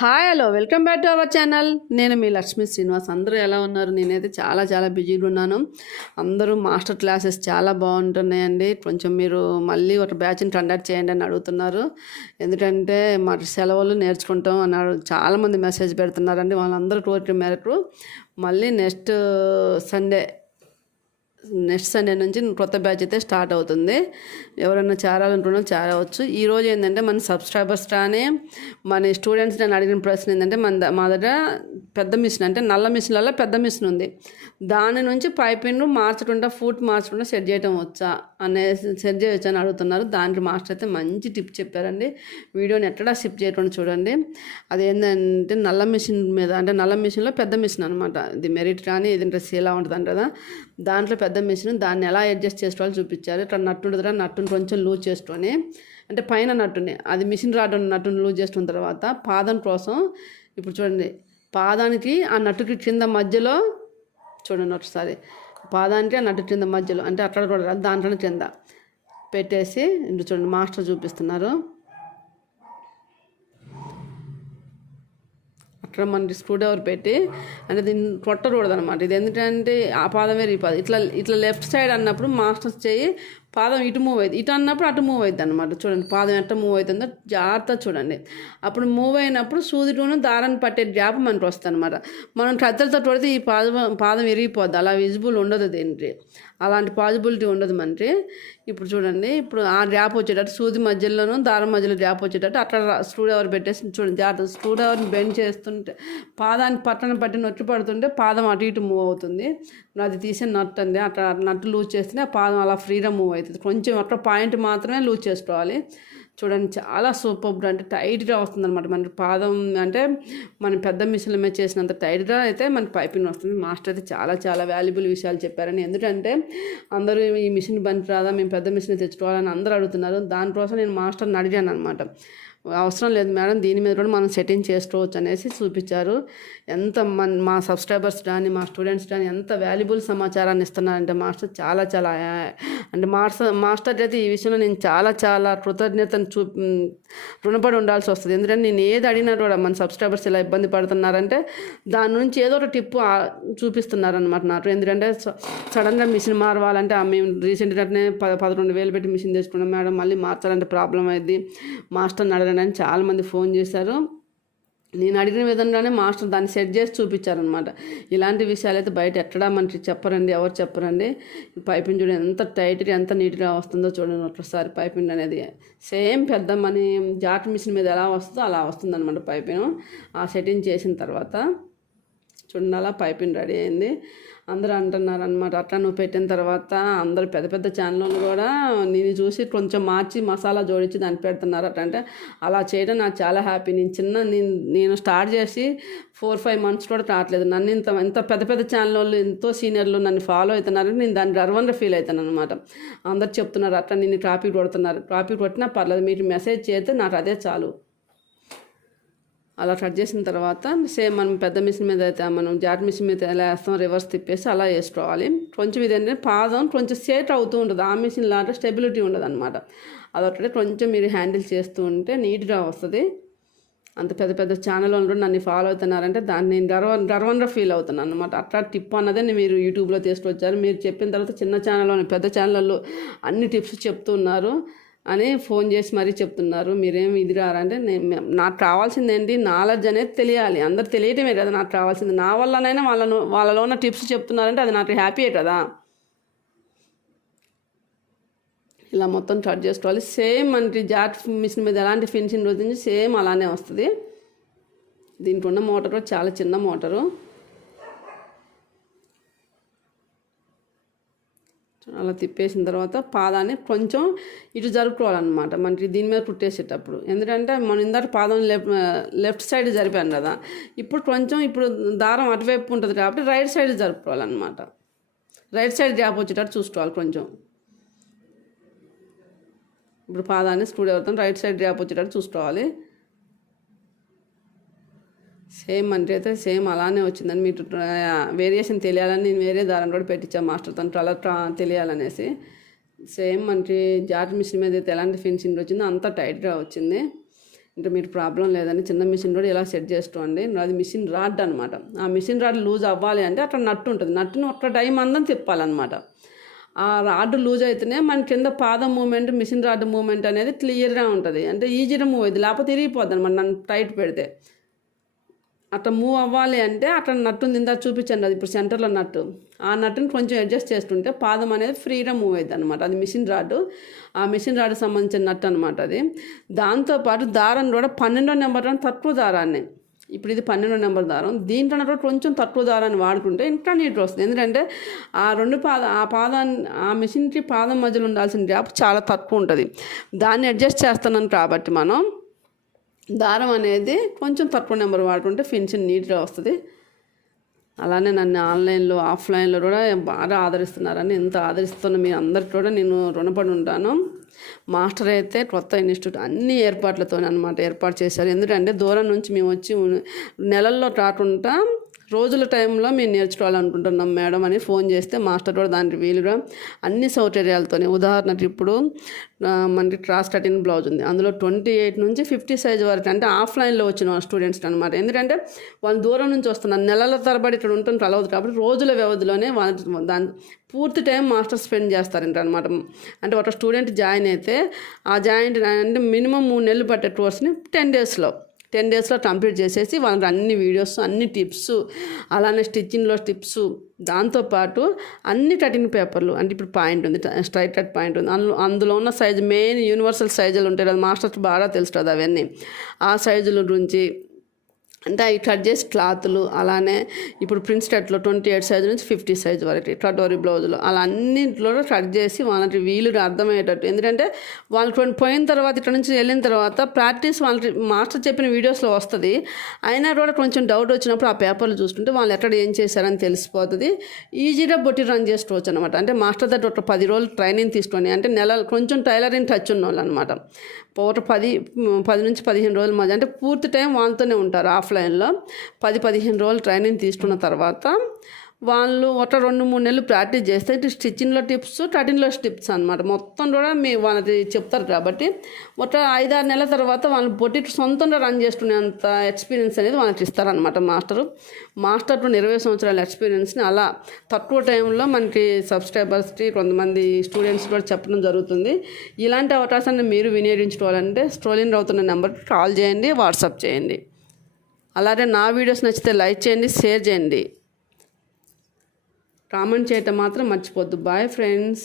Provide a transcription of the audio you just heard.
Hi hello welcome back to our channel నేను మీ లక్ష్మీ శ్రీనివాస్. అందరూ ఎలా ఉన్నారు? నేనైతే చాలా చాలా బిజీగా ఉన్నాను. అందరూ మాస్టర్ క్లాసెస్ చాలా బాగుంటున్నాయండి. కొంచెం మీరు మళ్ళీ ఒక బ్యాచ్ని కండక్ట్ చేయండి అని అడుగుతున్నారు. ఎందుకంటే మా సెలవులు నేర్చుకుంటాం అని చాలామంది మెసేజ్ పెడుతున్నారండి వాళ్ళందరూ కోరిక మేరకు. మళ్ళీ నెక్స్ట్ సండే నెక్స్ట్ సండే నుంచి కొత్త బ్యాచ్ అయితే స్టార్ట్ అవుతుంది. ఎవరైనా చేరాలనుకున్నా చేరవచ్చు. ఈరోజు ఏంటంటే మన సబ్స్క్రైబర్స్గానే మన స్టూడెంట్స్ నేను అడిగిన ప్రశ్న ఏంటంటే మన మా దగ్గర పెద్ద మిషన్ అంటే నల్ల మిషన్లలో పెద్ద మిషన్ ఉంది. దాని నుంచి పైపింగ్ మార్చకుండా ఫుట్ మార్చకుండా సెట్ చేయడం వచ్చా అనేసి సెట్ చేయొచ్చు అని అడుగుతున్నారు. దానికి మాస్టర్ అయితే మంచి టిప్ చెప్పారండి. వీడియోని ఎక్కడా షిఫ్ట్ చేయకుండా చూడండి. అదేంటంటే నల్ల మిషన్ మీద అంటే నల్ల మిషన్లో పెద్ద మిషన్ అనమాట ఇది మెరిట్ కానీ ఏదంటే సీలా ఉంటుంది కదా. దాంట్లో పెద్ద మిషన్ దాన్ని ఎలా అడ్జస్ట్ చేసుకోవాలో చూపించారు. ఇక్కడ నట్టు ఉండదు నట్టును కొంచెం లూజ్ చేసుకొని అంటే పైన నట్టుని అది మిషన్ రాడ్ ఉన్న నట్టుని లూజ్ చేసుకున్న తర్వాత పాదం కోసం ఇప్పుడు చూడండి పాదానికి ఆ నట్టుకి కింద మధ్యలో చూడండి ఒకసారి. పాదానికి ఆ నట్టు కింద మధ్యలో అంటే అక్కడ కూడా దాంట్లో కింద పెట్టేసి ఇప్పుడు చూడండి మాస్టర్ చూపిస్తున్నారు. అక్కడ మనకి స్క్రూ పెట్టి అంటే దీన్ని కొట్టకూడదు అనమాట ఇది ఎందుకంటే ఆ పాదం వేరే ఈ పాదం ఇట్లా ఇట్లా లెఫ్ట్ సైడ్ అన్నప్పుడు మాస్టర్స్ చేయి పాదం ఇటు మూవ్ అవుతుంది ఇటు అన్నప్పుడు అటు మూవ్ అవుతుంది అనమాట చూడండి పాదం ఎట్ట మూవ్ అవుతుందో జాగ్రత్త చూడండి. అప్పుడు మూవ్ అయినప్పుడు సూదిలోనూ దారాన్ని పట్టే గ్యాప్ మనకు వస్తుంది అనమాట మనం కత్తెలతో కొడితే ఈ పాదం పాదం విరిగిపోద్ది. అలా విజిబుల్ ఉండదు దేనికి? అలాంటి పాజిబిలిటీ ఉండదు మనకి. ఇప్పుడు చూడండి ఇప్పుడు ఆ గ్యాప్ వచ్చేటట్టు సూది మధ్యలోనూ దారం మధ్యలో గ్యాప్ వచ్చేటట్టు అట్లా స్క్రూ డ్రైవర్ పెట్టేసి చూడండి జాగ్రత్త స్క్రూ డ్రైవర్ని బెండ్ చేస్తుంటే పాదాన్ని పట్టణ పట్టి నొచ్చి పడుతుంటే పాదం అటు ఇటు మూవ్ అవుతుంది. అది తీసే నట్ అంది. అట్లా నట్టు లూజ్ చేస్తేనే ఆ పాదం అలా ఫ్రీడమ్ మూవ్ అవుతుంది. కొంచెం అక్కడ పాయింట్ మాత్రమే లూజ్ చేసుకోవాలి. చూడండి చాలా సూపర్ అంటే టైట్గా వస్తుంది అనమాట మన పాదం అంటే మనం పెద్ద మిషన్ల మీద చేసినంత టైట్గా అయితే మనకి పైపింగ్ వస్తుంది. మాస్టర్ అయితే చాలా చాలా వాల్యుబుల్ విషయాలు చెప్పారని. ఎందుకంటే అందరూ ఈ మిషన్ బండి రాదా మేము పెద్ద మిషన్ తెచ్చుకోవాలని అందరూ అడుగుతున్నారు. దానికోసం నేను మాస్టర్ని అడిగాను అనమాట అవసరం లేదు మేడం దీని మీద కూడా మనం సెట్టింగ్ చేసుకోవచ్చు అనేసి చూపించారు. ఎంత మన మా సబ్స్క్రైబర్స్ కానీ మా స్టూడెంట్స్ కానీ ఎంత వాల్యుబుల్ సమాచారాన్ని ఇస్తున్నారంటే మాస్టర్ చాలా చాలా అంటే మాస్టర్ మాస్టర్ అయితే ఈ విషయంలో నేను చాలా చాలా కృతజ్ఞతను చూ రుణపడి ఉండాల్సి వస్తుంది. ఎందుకంటే నేను ఏది అడిగినా కూడా మన సబ్స్క్రైబర్స్ ఇలా ఇబ్బంది పడుతున్నారంటే దాని నుంచి ఏదో ఒక టిప్పు చూపిస్తున్నారనమాట నాకు. ఎందుకంటే సడన్గా మిషన్ మారవాలంటే ఆ మేము రీసెంట్గానే పద పదకొండు వేలు పెట్టి మిషన్ తెచ్చుకున్నాం మేడం. మళ్ళీ మార్చాలంటే ప్రాబ్లం అయింది మాస్టర్ని అడగండి అని చాలామంది ఫోన్ చేశారు. నేను అడిగిన విధంగానే మాస్టర్ దాన్ని సెట్ చేసి చూపించారనమాట ఇలాంటి విషయాలు అయితే బయట ఎక్కడా మనకి చెప్పరండి ఎవరు చెప్పరండి. పైపింగ్ చూడండి ఎంత టైట్గా ఎంత నీట్గా వస్తుందో చూడండి ఒకసారి పైపింగ్ అనేది. సేమ్ పెద్ద మనీ జాట్ మిషన్ మీద ఎలా వస్తుందో అలా వస్తుందన్నమాట పైపింగ్ ఆ సెట్టింగ్ చేసిన తర్వాత చూడండి పైపింగ్ రెడీ అయింది. అందరూ అంటున్నారు అనమాట అట్లా నువ్వు పెట్టిన తర్వాత అందరు పెద్ద పెద్ద ఛానళ్ళు కూడా నేను చూసి కొంచెం మార్చి మసాలా జోడించి దాన్ని పెడుతున్నారు అట్లా అంటే అలా చేయడం నాకు చాలా హ్యాపీ. నేను చిన్న నేను నేను స్టార్ట్ చేసి ఫోర్ ఫైవ్ మంత్స్ కూడా రావట్లేదు. నన్ను ఇంత ఇంత పెద్ద పెద్ద ఛానల్ వాళ్ళు ఎంతో సీనియర్లు నన్ను ఫాలో అవుతున్నారని నేను దాన్ని గర్వంగా ఫీల్ అవుతాను అనమాట అందరు చెప్తున్నారు అట్లా నేను ట్రాఫిక్ కొడుతున్నారు ట్రాఫిక్ కొట్టినా పర్లేదు మీరు మెసేజ్ చేస్తే నాకు అదే చాలు. అలా కట్ చేసిన తర్వాత సేమ్ మనం పెద్ద మిషన్ మీద అయితే మనం జాట్ మిషన్ మీద ఎలా వేస్తాం రివర్స్ తిప్పేసి అలా వేసుకోవాలి. కొంచెం ఇది ఏంటంటే పాదం కొంచెం సేట్ అవుతూ ఉంటుంది. ఆ మిషన్ లాగా స్టెబిలిటీ ఉండదు అనమాట అదొకటి కొంచెం మీరు హ్యాండిల్ చేస్తూ ఉంటే నీట్గా వస్తుంది. అంత పెద్ద పెద్ద ఛానల్ వాళ్ళు నన్ను ఫాలో అవుతున్నారంటే దాన్ని నేను గర్వ గర్వంగా ఫీల్ అవుతున్నాను అనమాట అట్లా టిప్ అన్నదే మీరు యూట్యూబ్లో తీసుకొచ్చారు. మీరు చెప్పిన తర్వాత చిన్న ఛానల్లో పెద్ద ఛానల్లో అన్ని టిప్స్ చెప్తున్నారు అని ఫోన్ చేసి మరీ చెప్తున్నారు. మీరేం ఇది రారంటే నేను నాకు కావాల్సింది ఏంటి నాలెడ్జ్ అనేది తెలియాలి. అందరు తెలియటమే కదా నాకు కావాల్సింది నా వల్లనైనా వాళ్ళను వాళ్ళలో ఉన్న టిప్స్ చెప్తున్నారంటే అది నాకు హ్యాపీయే కదా. ఇలా మొత్తం కట్ చేసుకోవాలి. సేమ్ మనకి జాట్ మిషన్ మీద ఎలాంటి ఫినిషింగ్ రోజు సేమ్ అలానే వస్తుంది. దీంట్లో ఉన్న మోటారు చాలా చిన్న మోటారు అలా తిప్పేసిన తర్వాత పాదాన్ని కొంచెం ఇటు జరుపుకోవాలన్నమాట. మనకి దీని మీద కుట్టేసేటప్పుడు. ఎందుకంటే మనం ఇందాక పాదం లెఫ్ట్ లెఫ్ట్ సైడ్ జరిపాను కదా. ఇప్పుడు కొంచెం ఇప్పుడు దారం అటువైపు ఉంటుంది కాబట్టి రైట్ సైడ్ జరుపుకోవాలన్నమాట. రైట్ సైడ్ గ్యాప్ వచ్చేటట్టు చూసుకోవాలి కొంచెం. ఇప్పుడు పాదాన్ని స్క్రూ అవుతాం రైట్ సైడ్ గ్యాప్ వచ్చేటట్టు చూసుకోవాలి. సేమ్ అంటే అయితే సేమ్ అలానే వచ్చిందని మీకు వేరియేషన్ తెలియాలని నేను వేరే దారం కూడా పెట్టించాను మాస్టర్. తను కలర్ తెలియాలనేసి. సేమ్ మనకి జాట్ మిషన్ మీద అయితే ఎలాంటి ఫినిషింగ్ వచ్చిందో అంత టైట్గా వచ్చింది. అంటే మీరు ప్రాబ్లం లేదని చిన్న మిషన్ కూడా ఇలా సెట్ చేసుకోండి. అది మిషన్ రాడ్ అనమాట ఆ మిషన్ రాడ్ లూజ్ అవ్వాలి అంటే అక్కడ నట్టు ఉంటుంది. నట్టును ఒక్క టైం అందం తిప్పాలన్నమాట. ఆ రాడ్ లూజ్ అయితేనే మన కింద పాదం మూమెంట్ మిషన్ రాడ్ మూమెంట్ అనేది క్లియర్గా ఉంటుంది. అంటే ఈజీగా మూవ్ అవుతుంది లేకపోతే తిరిగిపోద్ది అనమాట నన్ను టైట్ పెడితే. అట్లా మూవ్ అవ్వాలి అంటే అట్లా నట్టు ఇందా చూపించండి. అది ఇప్పుడు సెంటర్లో నట్టు. ఆ నట్టుని కొంచెం అడ్జస్ట్ చేస్తుంటే పాదం అనేది ఫ్రీగా మూవ్ అవుతుంది అనమాట అది మిషన్ రాడ్ ఆ మిషన్ రాడ్ సంబంధించిన నట్టు అనమాట అది. దాంతోపాటు దారం కూడా పన్నెండో నెంబర్ తక్కువ దారాన్ని. ఇప్పుడు ఇది పన్నెండో నెంబర్ దారం. దీంట్లో కూడా కొంచెం తక్కువ దారాన్ని వాడుకుంటే ఇంకా నీట్ వస్తుంది. ఎందుకంటే ఆ రెండు పాద ఆ పాదాన్ని ఆ మిషన్కి పాదం మధ్యలో ఉండాల్సిన గ్యాప్ చాలా తక్కువ ఉంటుంది. దాన్ని అడ్జస్ట్ చేస్తున్నాను కాబట్టి మనం. దారం అనేది కొంచెం తక్కువ నెంబర్ వాడుకుంటే ఫినిషింగ్ నీట్గా వస్తుంది. అలానే నన్ను ఆన్లైన్లో ఆఫ్లైన్లో కూడా బాగా ఆదరిస్తున్నారని ఎంత ఆదరిస్తున్న మీ అందరికి కూడా నేను రుణపడి ఉంటాను. మాస్టర్ అయితే కొత్త ఇన్స్టిట్యూట్ అన్ని ఏర్పాట్లతో అనమాట ఏర్పాటు చేశారు. ఎందుకంటే దూరం నుంచి మేము వచ్చి నెలల్లో కాకుండా రోజుల టైంలో మేము నేర్చుకోవాలనుకుంటున్నాం మేడం అని ఫోన్ చేస్తే మాస్టర్ కూడా దానికి వీలుగా అన్ని సౌకర్యాలతోనే. ఉదాహరణకి ఇప్పుడు మనకి క్రాస్ కటింగ్ బ్లౌజ్ ఉంది. అందులో ట్వంటీ ఎయిట్ నుంచి ఫిఫ్టీ సైజ్ వరకు అంటే ఆఫ్లైన్లో వచ్చిన స్టూడెంట్స్ అనమాట ఎందుకంటే వాళ్ళు దూరం నుంచి వస్తున్నారు నెలల తరబడి ఇక్కడ ఉంటుంది కలవదు కాబట్టి రోజుల వ్యవధిలోనే వాళ్ళ దాని పూర్తి టైం మాస్టర్ స్పెండ్ చేస్తారంట అనమాట అంటే ఒక స్టూడెంట్ జాయిన్ అయితే ఆ జాయిన్ అంటే మినిమం మూడు నెలలు పట్టే కోర్స్ని టెన్ డేస్లో టెన్ డేస్లో కంప్లీట్ చేసేసి వాళ్ళకి అన్ని వీడియోస్ అన్ని టిప్స్ అలానే స్టిచ్చింగ్లో టిప్స్ దాంతోపాటు అన్ని కటింగ్ పేపర్లు. అంటే ఇప్పుడు పాయింట్ ఉంది స్ట్రైట్ కట్ పాయింట్ ఉంది. అందులో అందులో ఉన్న సైజు మెయిన్ యూనివర్సల్ సైజులు ఉంటాయి కదా మాస్టర్స్ బాగా తెలుస్తుంది అవన్నీ. ఆ సైజుల గురించి అంటే అవి కట్ చేసి క్లాతులు అలానే ఇప్పుడు ప్రింట్ కట్లో ట్వంటీ ఎయిట్ సైజ్ నుంచి ఫిఫ్టీ సైజ్ వరకు కటోరీ బ్లౌజులు అలా అన్నింటిలో కట్ చేసి వాళ్ళకి వీలుగా అర్థమయ్యేటట్టు. ఎందుకంటే వాళ్ళు పోయిన తర్వాత ఇక్కడ నుంచి వెళ్ళిన తర్వాత ప్రాక్టీస్ వాళ్ళకి మాస్టర్ చెప్పిన వీడియోస్లో వస్తుంది. అయినా కూడా కొంచెం డౌట్ వచ్చినప్పుడు ఆ పేపర్లు చూసుకుంటే వాళ్ళు ఎక్కడ ఏం చేశారని తెలిసిపోతుంది. ఈజీగా బొట్టి రన్ చేసుకోవచ్చు అనమాట అంటే మాస్టర్ దగ్గర ఒక పది రోజులు ట్రైనింగ్ తీసుకొని అంటే నెల కొంచెం టైలరింగ్ టచ్ ఉన్న వాళ్ళు అనమాట పూట పది పది నుంచి పదిహేను రోజుల మధ్య అంటే పూర్తి టైం వాళ్ళతోనే ఉంటారు ఆఫ్లైన్లో. పది పదిహేను రోజులు ట్రైనింగ్ తీసుకున్న తర్వాత వాళ్ళు ఒక రెండు మూడు నెలలు ప్రాక్టీస్ చేస్తే ఇటు స్టిచ్చింగ్లో టిప్స్ కటింగ్లో టిప్స్ అనమాట మొత్తం కూడా మీ వాళ్ళకి చెప్తారు కాబట్టి ఒక ఐదారు నెలల తర్వాత వాళ్ళు పొట్టి సొంతంగా రన్ చేసుకునేంత ఎక్స్పీరియన్స్ అనేది వాళ్ళకి ఇస్తారనమాట మాస్టరు. మాస్టర్ ఇరవై సంవత్సరాల ఎక్స్పీరియన్స్ని అలా తక్కువ టైంలో మనకి సబ్స్క్రైబర్స్కి కొంతమంది స్టూడెంట్స్ కూడా చెప్పడం జరుగుతుంది. ఇలాంటి అవకాశాన్ని మీరు వినియోగించుకోవాలంటే స్ట్రోలింగ్ అవుతున్న నెంబర్కి కాల్ చేయండి వాట్సాప్ చేయండి. అలాగే నా వీడియోస్ నచ్చితే లైక్ చేయండి షేర్ చేయండి. కామెంట్ చేయటం మాత్రం మర్చిపోద్దు. Bye friends